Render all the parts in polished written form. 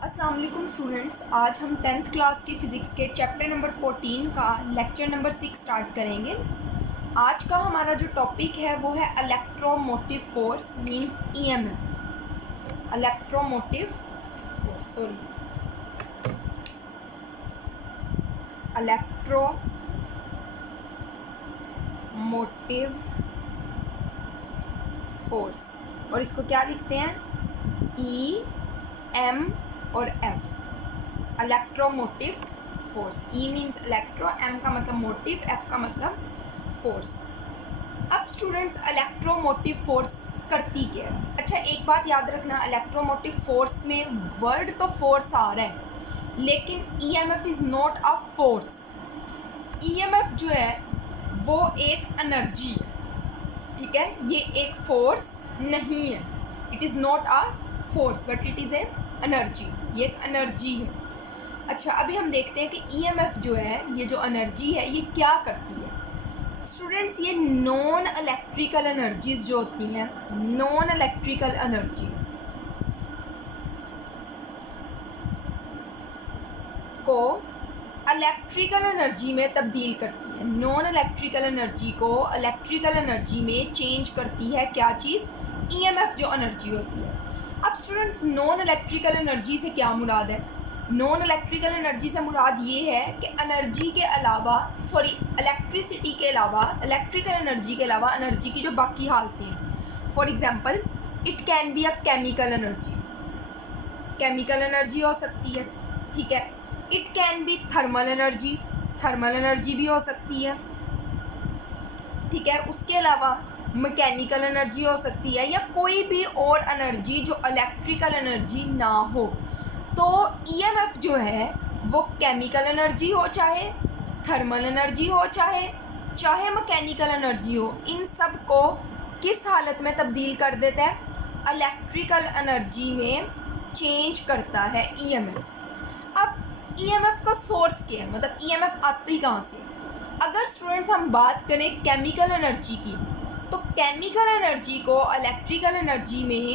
अस्सलाम वालेकुम स्टूडेंट्स, आज हम 10th क्लास की फ़िज़िक्स के चैप्टर नंबर 14 का लेक्चर नंबर 6 स्टार्ट करेंगे। आज का हमारा जो टॉपिक है वो है electromotive force means EMF. Electromotive force electromotive force, और इसको क्या लिखते हैं? ई एम और F, electromotive force. E means electro, M का मतलब मोटिव, एफ का मतलब फोर्स। अब स्टूडेंट्स, इलेक्ट्रोमोटिव फोर्स करती क्या है? अच्छा, एक बात याद रखना, इलेक्ट्रोमोटिव फोर्स में वर्ड तो फोर्स आ रहा है, लेकिन EMF is not a force. EMF जो है वो एक एनर्जी है, ठीक है? ये एक फोर्स नहीं है। It is not a force but it is a energy. ये एक एनर्जी है। अच्छा, अभी हम देखते हैं कि ईएमएफ जो है, ये जो एनर्जी है, ये क्या करती है। स्टूडेंट्स, ये नॉन इलेक्ट्रिकल एनर्जीज जो होती हैं, नॉन इलेक्ट्रिकल एनर्जी को इलेक्ट्रिकल एनर्जी में तब्दील करती है। नॉन इलेक्ट्रिकल एनर्जी को इलेक्ट्रिकल एनर्जी में चेंज करती है क्या चीज़? ईएमएफ जो एनर्जी होती है। अब स्टूडेंट्स, नॉन इलेक्ट्रिकल एनर्जी से क्या मुराद है? नॉन इलेक्ट्रिकल एनर्जी से मुराद ये है कि एनर्जी के अलावा, इलेक्ट्रिसिटी के अलावा, इलेक्ट्रिकल एनर्जी के अलावा एनर्जी की जो बाकी हालतें हैं। For example, it can be a chemical energy, chemical energy हो सकती है, ठीक है? It can be thermal energy, thermal energy भी हो सकती है, ठीक है? उसके अलावा मैकेनिकल एनर्जी हो सकती है, या कोई भी और एनर्जी जो इलेक्ट्रिकल एनर्जी ना हो। तो ईएमएफ जो है वो केमिकल एनर्जी हो, चाहे थर्मल एनर्जी हो, चाहे मैकेनिकल एनर्जी हो, इन सब को किस हालत में तब्दील कर देता है? इलेक्ट्रिकल एनर्जी में चेंज करता है ईएमएफ। अब ईएमएफ का सोर्स क्या है, मतलब ईएमएफ आती कहाँ से? अगर स्टूडेंट्स हम बात करें केमिकल एनर्जी की, तो केमिकल एनर्जी को इलेक्ट्रिकल एनर्जी में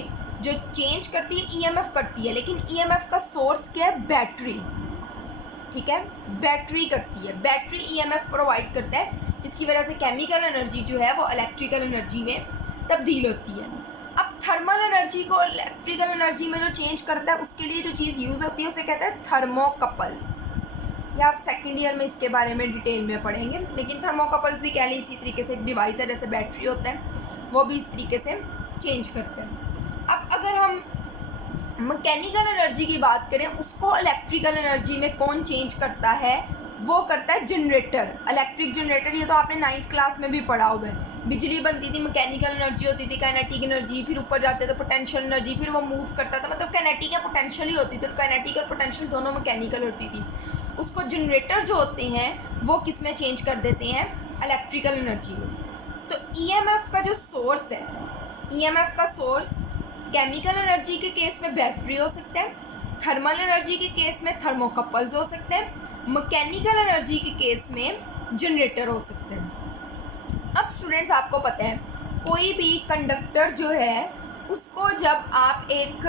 जो चेंज करती है ईएमएफ करती है, लेकिन ईएमएफ का सोर्स क्या है? बैटरी, ठीक है? बैटरी करती है, बैटरी ईएमएफ प्रोवाइड करता है, जिसकी वजह से केमिकल एनर्जी जो है वो इलेक्ट्रिकल एनर्जी में तब्दील होती है। अब थर्मल एनर्जी को इलेक्ट्रिकल एनर्जी में जो चेंज करता है, उसके लिए जो चीज़ यूज़ होती है उसे कहते हैं थर्मोकपल्स। या आप सेकेंड ईयर में इसके बारे में डिटेल में पढ़ेंगे, लेकिन थर्मोकपल्स भी कह ली इसी तरीके से एक डिवाइस है, जैसे बैटरी होता है, वो भी इस तरीके से चेंज करते हैं। अब अगर हम मैकेनिकल एनर्जी की बात करें, उसको इलेक्ट्रिकल एनर्जी में कौन चेंज करता है? वो करता है जनरेटर, इलेक्ट्रिक जनरेटर। ये तो आपने 9th क्लास में भी पढ़ा हुआ है। बिजली बनती थी, मैकेनिकल एनर्जी होती थी, काइनेटिक एनर्जी, फिर ऊपर जाते थे पोटेंशियल एनर्जी, फिर वो मूव करता था, मतलब काइनेटिक या पोटेंशियल ही होती थी, तो काइनेटिक और पोटेंशियल दोनों मैकेनिकल होती थी। उसको जनरेटर जो होते हैं वो किस में चेंज कर देते हैं? इलेक्ट्रिकल एनर्जी में। तो ईएमएफ का जो सोर्स है, ईएमएफ का सोर्स केमिकल एनर्जी के केस में बैटरी हो सकता है, थर्मल एनर्जी के केस में थर्मोकपल्स हो सकते हैं, मैकेनिकल एनर्जी के केस में जनरेटर हो सकते हैं। अब स्टूडेंट्स, आपको पता है कोई भी कंडक्टर जो है उसको जब आप एक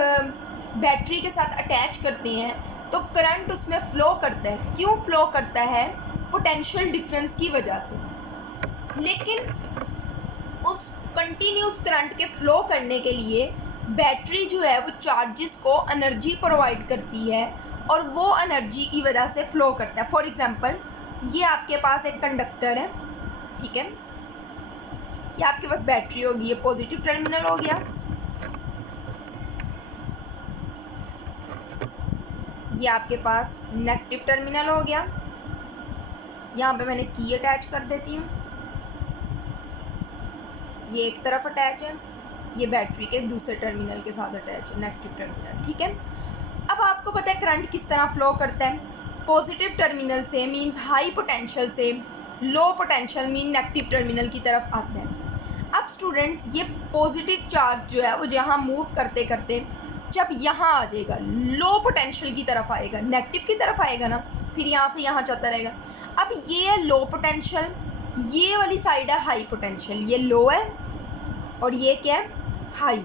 बैटरी के साथ अटैच करते हैं तो करंट उसमें फ़्लो करता है। क्यों फ़्लो करता है? पोटेंशियल डिफरेंस की वजह से। लेकिन उस कंटिन्यूस करंट के फ़्लो करने के लिए बैटरी जो है वो चार्जेस को एनर्जी प्रोवाइड करती है, और वो एनर्जी की वजह से फ़्लो करता है। फॉर एग्जांपल, ये आपके पास एक कंडक्टर है, ठीक है? ये आपके पास बैटरी होगी, ये पॉजिटिव टर्मिनल हो गया, ये आपके पास नेगेटिव टर्मिनल हो गया। यहाँ पे मैंने की अटैच कर देती हूँ, ये एक तरफ अटैच है, ये बैटरी के दूसरे टर्मिनल के साथ अटैच है, नेगेटिव टर्मिनल, ठीक है? अब आपको पता है करंट किस तरह फ़्लो करता है? पॉजिटिव टर्मिनल से मींस हाई पोटेंशियल से low potential mean negative terminal की तरफ आता है। अब स्टूडेंट्स, ये पॉजिटिव चार्ज जो है वो जहाँ मूव करते करते जब यहाँ आ जाएगा, लो पोटेंशियल की तरफ आएगा, नेगेटिव की तरफ आएगा ना, फिर यहाँ से यहाँ जाता रहेगा। अब ये है लो पोटेंशियल, ये वाली साइड है हाई पोटेंशियल, ये लो है और ये क्या है? हाई।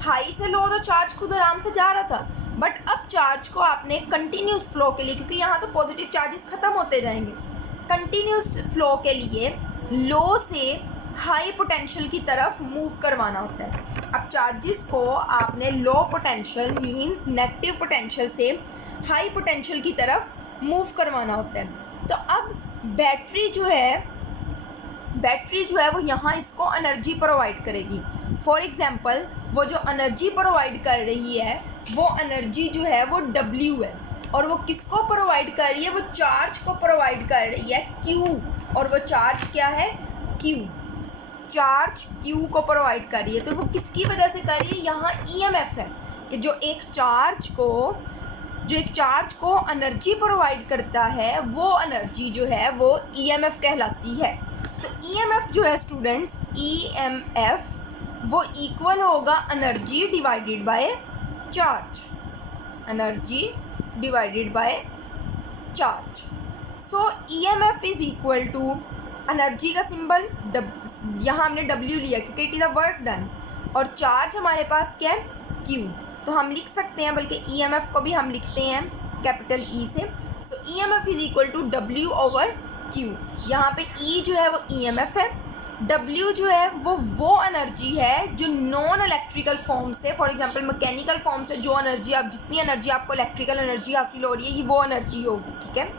हाई से लो तो चार्ज खुद आराम से जा रहा था, बट अब चार्ज को आपने कंटिन्यूस फ्लो के लिए, क्योंकि यहाँ तो पॉजिटिव चार्जेस ख़त्म होते जाएंगे, कंटिन्यूस फ्लो के लिए लो से हाई पोटेंशियल की तरफ मूव करवाना होता है। अब चार्जेस को आपने low potential means negative potential से हाई पोटेंशियल की तरफ मूव करवाना होता है। तो अब बैटरी जो है वो यहाँ इसको एनर्जी प्रोवाइड करेगी। फॉर एग्ज़ाम्पल वो जो एनर्जी प्रोवाइड कर रही है वो एनर्जी जो है वो W है, और वो किसको प्रोवाइड कर रही है, वो चार्ज को प्रोवाइड कर रही है Q, और वो चार्ज क्या है, Q, चार्ज Q को प्रोवाइड कर रही है। तो वो किसकी वजह से कर रही है, यहाँ EMF है कि जो एक चार्ज को एनर्जी प्रोवाइड करता है वो एनर्जी जो है वो EMF कहलाती है। तो EMF जो है स्टूडेंट्स, EMF वो इक्वल होगा energy divided by charge, energy divided by charge. So EMF is equal to energy का सिंबल यहाँ हमने W लिया क्योंकि it is a work done, और चार्ज हमारे पास क्या है, Q। तो हम लिख सकते हैं, बल्कि EMF को भी हम लिखते हैं कैपिटल E से। So EMF is equal to W over Q। यहाँ पे E जो है वो EMF है, W जो है वो एनर्जी है जो नॉन इलेक्ट्रिकल फॉर्म से, फॉर एग्जांपल मैकेनिकल फॉर्म से जो एनर्जी जितनी एनर्जी आपको इलेक्ट्रिकल एनर्जी हासिल हो रही है ये वो एनर्जी होगी, ठीक है।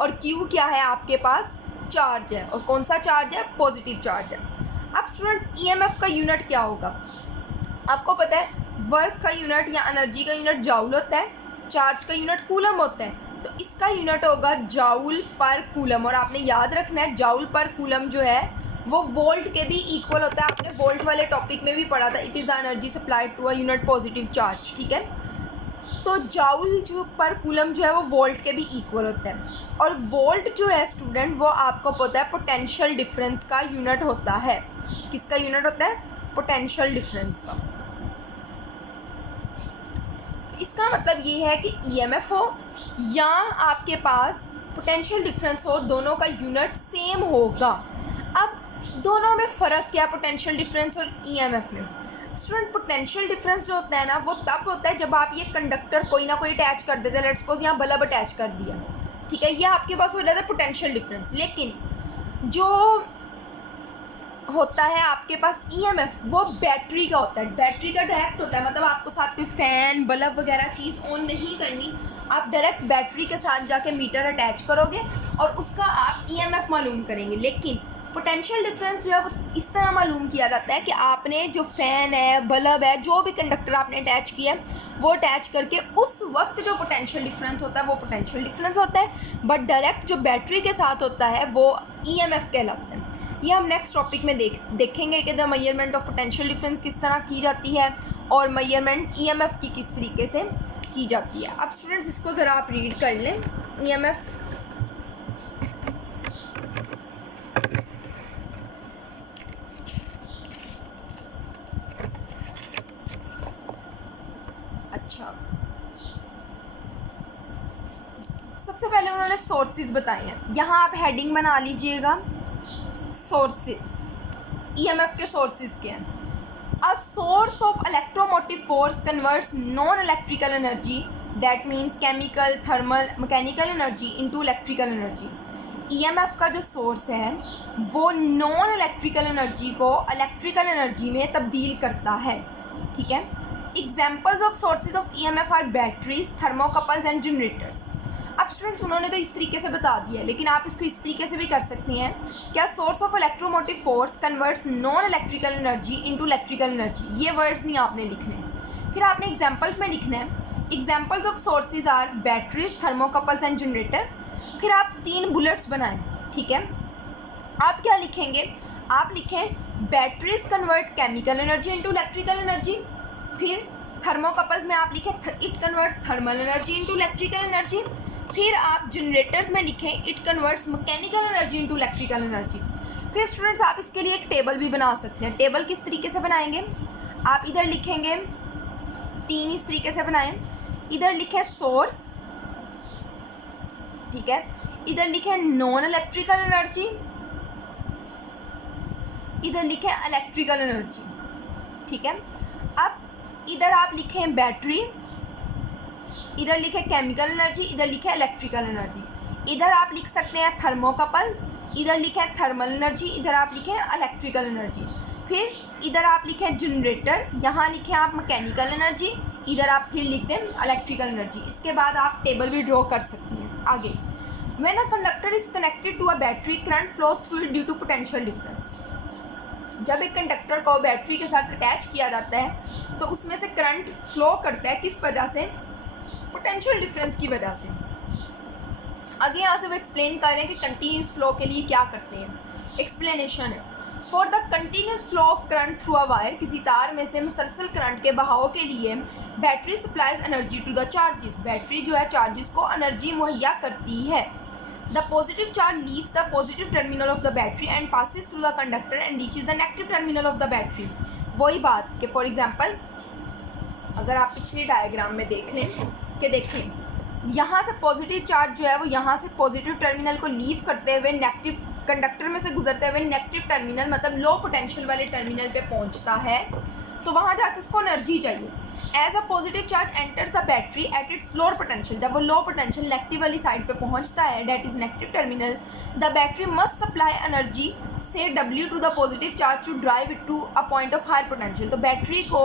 और Q क्या है आपके पास, चार्ज है, और कौन सा चार्ज है, पॉजिटिव चार्ज है। अब स्टूडेंट्स EMF का यूनिट क्या होगा, आपको पता है वर्क का यूनिट या एनर्जी का यूनिट जाउल होता है, चार्ज का यूनिट कूलम होता है, तो इसका यूनिट होगा जाउल पर कूलम। और आपने याद रखना है जाउल पर कूलम जो है वो वोल्ट के भी इक्वल होता है, आपने वोल्ट वाले टॉपिक में भी पढ़ा था, it is the energy supplied to a unit positive charge, ठीक है। तो जाउल जो पर कूलम जो है वो वोल्ट के भी इक्वल होता है, और वोल्ट जो है स्टूडेंट वो आपको पता है पोटेंशियल डिफरेंस का यूनिट होता है। किसका यूनिट होता है, पोटेंशियल डिफरेंस का। इसका मतलब ये है कि EMF हो या आपके पास पोटेंशियल डिफरेंस हो, दोनों का यूनिट सेम होगा। अब दोनों में फ़र्क क्या है, पोटेंशियल डिफरेंस और EMF में। स्टूडेंट पोटेंशियल डिफरेंस जो होता है ना वो तब होता है जब आप ये कंडक्टर कोई ना कोई अटैच कर देते हैं, लेट्स सपोज यहाँ बल्ब अटैच कर दिया, ठीक है, ये आपके पास हो जाता है पोटेंशियल डिफरेंस। लेकिन जो होता है आपके पास EMF वो बैटरी का होता है, बैटरी का डायरेक्ट होता है, मतलब आपको साथ कोई फ़ैन बल्ब वगैरह चीज़ ऑन नहीं करनी, आप डायरेक्ट बैटरी के साथ जाके मीटर अटैच करोगे और उसका आप EMF मालूम करेंगे। लेकिन पोटेंशियल डिफरेंस जो है वो इस तरह मालूम किया जाता है कि आपने जो फ़ैन है बल्ब है जो भी कंडक्टर आपने अटैच किया है वो अटैच करके उस वक्त जो पोटेंशियल डिफरेंस होता है वो पोटेंशियल डिफरेंस होता है, बट डायरेक्ट जो बैटरी के साथ होता है वो EMF कहलाता है। ये हम नेक्स्ट टॉपिक में देखेंगे कि the measurement of potential difference किस तरह की जाती है और मेजरमेंट EMF की किस तरीके से की जाती है। अब स्टूडेंट्स इसको ज़रा आप रीड कर लें, EMF अच्छा, सबसे पहले उन्होंने सोर्सेज बताए हैं, यहाँ आप हेडिंग बना लीजिएगा, सोर्सेज, EMF के सोर्सेज क्या हैं। A source of electromotive force converts non-electrical energy, that means chemical, thermal, mechanical energy into electrical energy. EMF का जो सोर्स है वो नॉन इलेक्ट्रिकल एनर्जी को इलेक्ट्रिकल एनर्जी में तब्दील करता है, ठीक है। Examples of sources of EMF are batteries, thermocouples and generators. अब स्टूडेंट्स उन्होंने तो इस तरीके से बता दिया है, लेकिन आप इसको इस तरीके से भी कर सकती हैं, क्या source of electromotive force converts non electrical energy into electrical energy. ये वर्ड्स नहीं आपने लिखने, फिर आपने एग्जांपल्स में लिखना है। Examples of sources are batteries, thermocouples and generator. फिर आप 3 बुलेट्स बनाएं, ठीक है। आप क्या लिखेंगे, आप लिखें batteries convert chemical energy into electrical energy. फिर थर्मोकपल्स में आप लिखें it converts thermal energy into electrical energy. फिर आप जनरेटर्स में लिखें it converts mechanical energy into electrical energy. फिर स्टूडेंट्स आप इसके लिए एक टेबल भी बना सकते हैं। टेबल किस तरीके से बनाएंगे, आप इधर लिखेंगे 3 इस तरीके से बनाएं, इधर लिखें सोर्स, ठीक है, इधर लिखें नॉन इलेक्ट्रिकल एनर्जी, इधर लिखें इलेक्ट्रिकल एनर्जी, ठीक है। अब इधर आप लिखें बैटरी, इधर लिखे केमिकल एनर्जी, इधर लिखे इलेक्ट्रिकल एनर्जी। इधर आप लिख सकते हैं थर्मोकपल, इधर लिखे हैं थर्मल एनर्जी, इधर आप लिखे हैं इलेक्ट्रिकल एनर्जी। फिर इधर आप लिखें जनरेटर, यहाँ लिखें आप मैकेनिकल एनर्जी, इधर आप फिर लिख दें इलेक्ट्रिकल एनर्जी। इसके बाद आप टेबल भी ड्रॉ कर सकते हैं आगे। When a conductor is connected to a battery, current flows through it due to potential difference. जब एक कंडक्टर को बैटरी के साथ अटैच किया जाता है तो उसमें से करंट फ्लो करता है, किस वजह से? पोटेंशियल डिफरेंस की वजह से। आगे यहाँ से वो एक्सप्लेन कर रहे हैं कि कंटिन्यूस फ्लो के लिए क्या करते हैं। एक्सप्लेनेशन है, for the continuous flow of current through a wire, किसी तार में से मुसलसल करंट के बहाव के लिए battery supplies energy to the charges, battery जो है चार्जेस को एनर्जी मुहैया करती है। The positive charge leaves the positive terminal of the battery and passes through the conductor and reaches the negative terminal of the battery. वही बात कि for example अगर आप पिछले डायग्राम में देख लें कि देखें यहाँ से पॉजिटिव चार्ज जो है वो यहाँ से पॉजिटिव टर्मिनल को लीव करते हुए नेगेटिव कंडक्टर में से गुजरते हुए नेगेटिव टर्मिनल मतलब लो पोटेंशियल वाले टर्मिनल पे पहुँचता है, तो वहाँ जाकर उसको एनर्जी चाहिए। As a positive charge enters the battery at its lower potential, जब वो लो पोटेंशियल नेगेटिव वाली साइड पे पहुँचता है, that is negative terminal, the battery must supply energy से W to the positive charge to drive it to a point of higher potential. तो battery को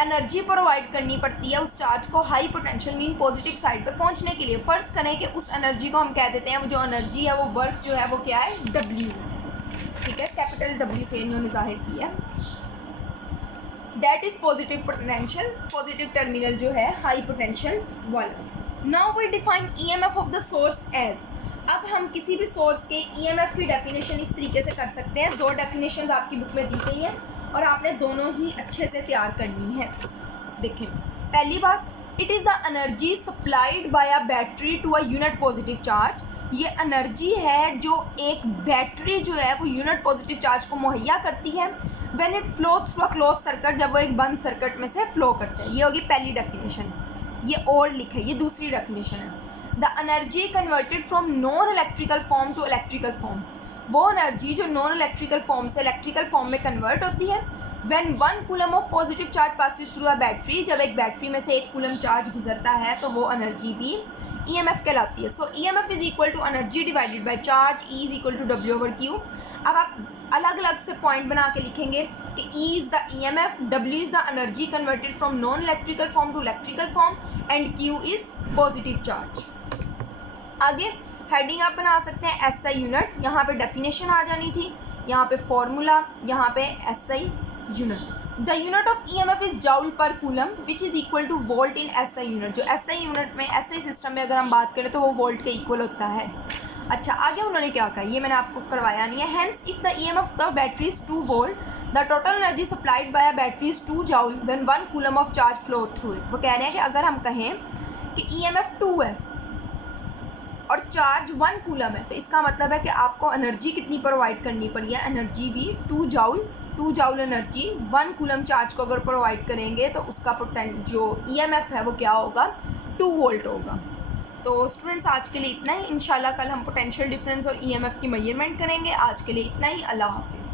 energy provide करनी पड़ती है उस चार्ज को high potential mean positive side पे पहुंचने के लिए। फ़र्ज़ करें कि उस एनर्जी को हम कह देते हैं, वो जो एनर्जी है वो वर्क जो है वो क्या है? W, ठीक है, कैपिटल W से इन्होंने जाहिर किया। That is positive potential, positive terminal जो है हाई पोटेंशियल वाला। Now we define EMF of the source as. अब हम किसी भी सोर्स के EMF की डेफिनेशन इस तरीके से कर सकते हैं। दो डेफिनेशन आपकी बुक में दी गई हैं और आपने दोनों ही अच्छे से तैयार करनी है। देखें, पहली बात, it is the energy supplied by a battery to a unit positive charge. ये एनर्जी है जो एक बैटरी जो है वो यूनिट पॉजिटिव चार्ज को मुहैया करती है when it flows through a close circuit, जब वो एक बंद सर्किट में से फ्लो करता है। ये होगी पहली डेफिनेशन। ये और लिखे, ये दूसरी डेफिनेशन है। The energy converted from non electrical form to electrical form, वो एनर्जी जो नॉन इलेक्ट्रिकल फॉर्म से इलेक्ट्रिकल फॉर्म में कन्वर्ट होती है। When 1 coulomb of positive charge passes through a battery, जब एक बैटरी में से 1 कूलम चार्ज गुजरता है तो वो एनर्जी भी EMF कहलाती है। So EMF is equal to energy divided by charge, E is equal to W/Q। अब आप अलग अलग से पॉइंट बना के लिखेंगे कि E is the EMF, W is the energy converted from non electrical form to electrical form and Q is positive charge. आगे हेडिंग आप बना सकते हैं SI यूनिट, यहाँ पे डेफिनेशन आ जानी थी, यहाँ पे फॉर्मूला, यहाँ पे SI unit. The unit of EMF is joule पर coulomb which is equal two volt in SI unit. जो SI यूनिट में SI सिस्टम में अगर हम बात करें तो वो वोल्ट के इक्वल होता है। अच्छा, आगे उन्होंने क्या कहा, ये मैंने आपको करवाया नहीं है। Hence if the EMF of the battery is 2 volt, the total energy supplied by a battery is 2 joule when 1 coulomb of charge flow through it. वो कह रहे हैं कि अगर हम कहें कि EMF 2 है और चार्ज 1 कूलम है, तो इसका मतलब है कि आपको एनर्जी कितनी प्रोवाइड करनी पड़ी है? एनर्जी भी 2 जूल एनर्जी 1 कूलम चार्ज को अगर प्रोवाइड करेंगे तो उसका जो EMF है वो क्या होगा? 2 वोल्ट होगा। तो स्टूडेंट्स आज के लिए इतना ही। इंशाल्लाह कल हम पोटेंशियल डिफरेंस और EMF की मेजरमेंट करेंगे। आज के लिए इतना ही। अल्लाह हाफिज़।